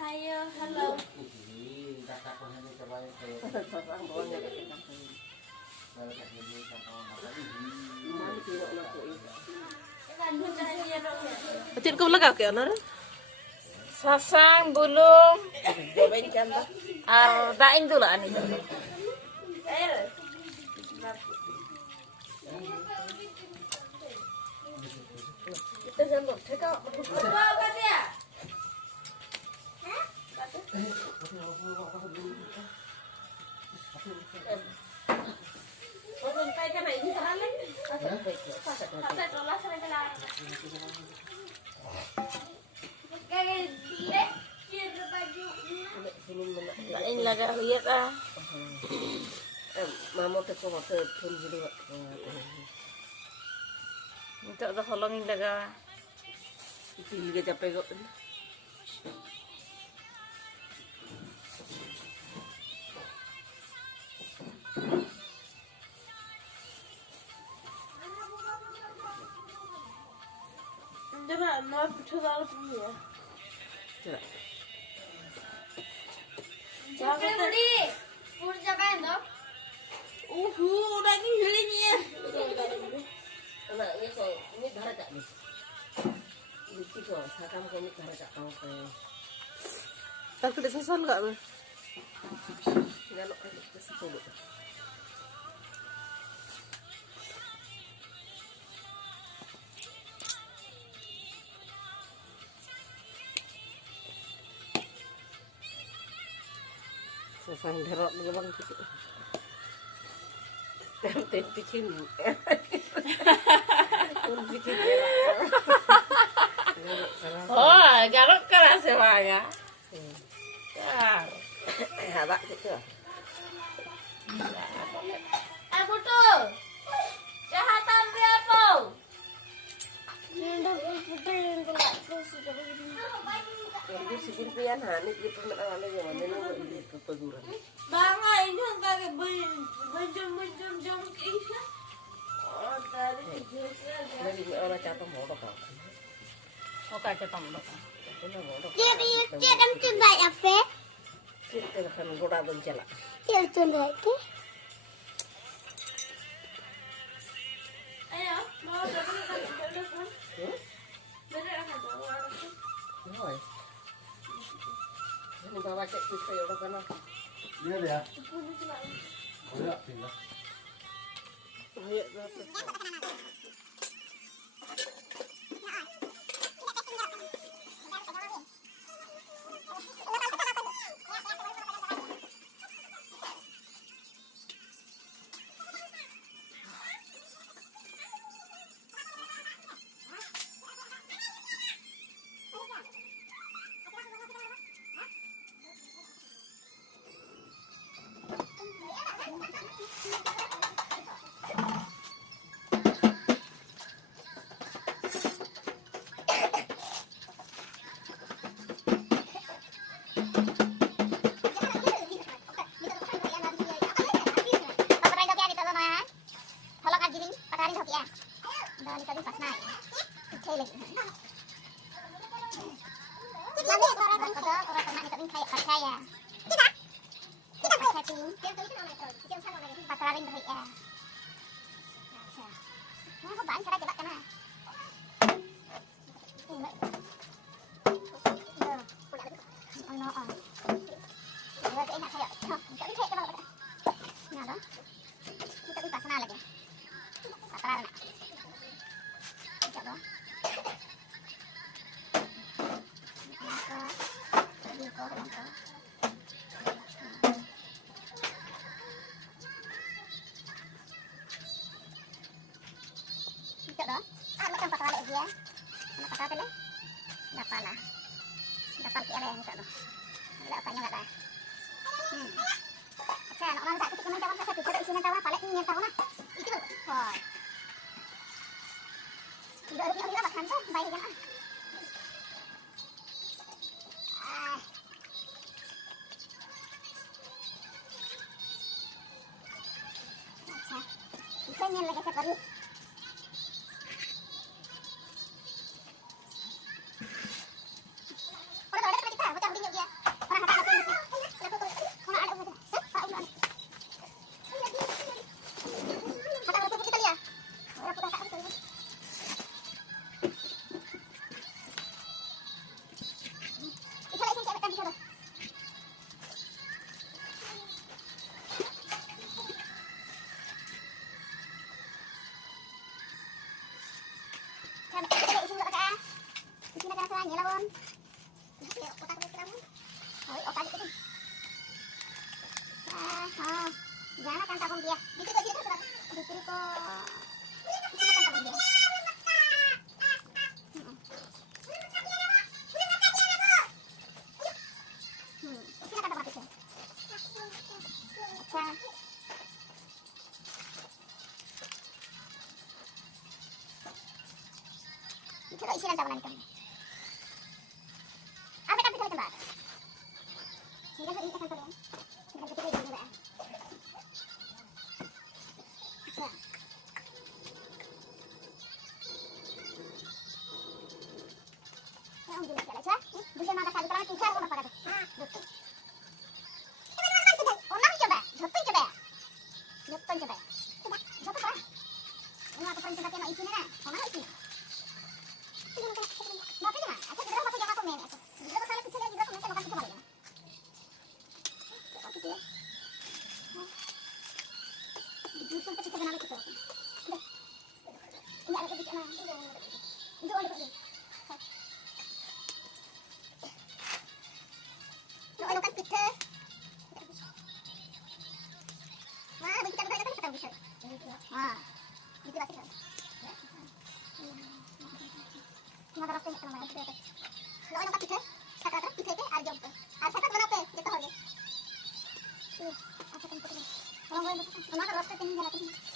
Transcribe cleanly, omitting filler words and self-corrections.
Ayo, halo. Cik kau lagak ke ana? Sasang, bulung, daing dulu ani. Kita jangan cekak. Daing lagak lihat ah. Mama teko waktu pun jadi. Untuk tu holongin lagak. Pilih ke capek kok. Jangan mau putus dalam ni ya. Coba. Jangan tadi. Pur jangan dok. Daging hilinya. Anak ini kok ini darah tak ni. Ini kok sakam kau ni darah tak tahu kau. Tak ada sesuatu tak? Kalau ada sesuatu. Sang derok ni bang tu. Tem bikin. Bikin. Oh, garuk keras ya. Ya. Habak tu. Aku tuh. Jahatan dia apa? Ndak putar yang kelak terus Jadi sebelum pian hani kita nak ada yang mana nak ini kepeguran. Bangga ini enggak berjam-jam kisah. Oh, tadi Jadi orang cakap mau tak? Oke, kita mau. Jadi kan tunda apa? Kita kan goda bencela. Jadi tunda ke? Ayo, mau telepon. Bener akan bawa. Oi. Ini bawa cek kita ya orang kana. Iya dia. Oh ya, tinggal. Ayo dapat. Cek lagi. Orang ada kita, macam bunyi dia. Orang ada apa? Orang ada apa? Pak Ulan. Kata orang kita lihat. Orang putar tak betul. Itu lagi cek kan dia. Jangan kan tabung dia. Di situ sini kan di kiri kok. Di sini kan tabung dia. Di sini kan tabung dia. Acha. Itu lo isian tabungan itu. Apa kan bisa tembak? Sehingga ini akan turun. Sehingga kita ini juga. Kalau